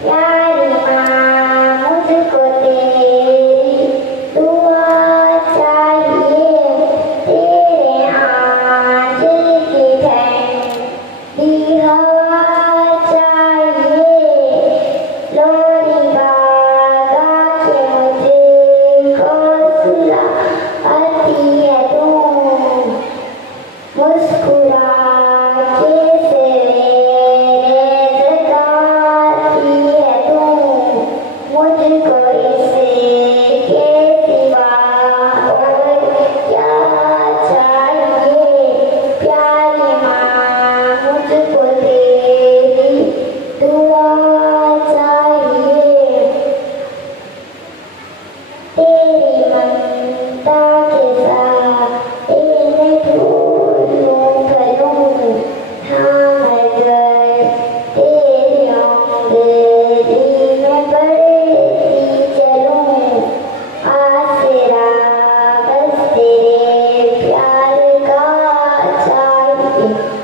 प्यारी माँ मुझको तेरी दुआ चाहिए, तेरे आंचल की ठंडी हवा चाहिए, लोरी बागा के मुझको सुलाती है तू, मुस्कुरा के सवेरे जगाती है तू, मुझको इसके सिवा और क्या चाहिए, प्यारी माँ मुझको तेरी दुआ चाहिए, तेरी ममता के साथ इन्हें फूलों फलों थाम कर तेरी उंगली में बढ़ती चलूं, आसरा बस तेरे प्यार का चाहिए।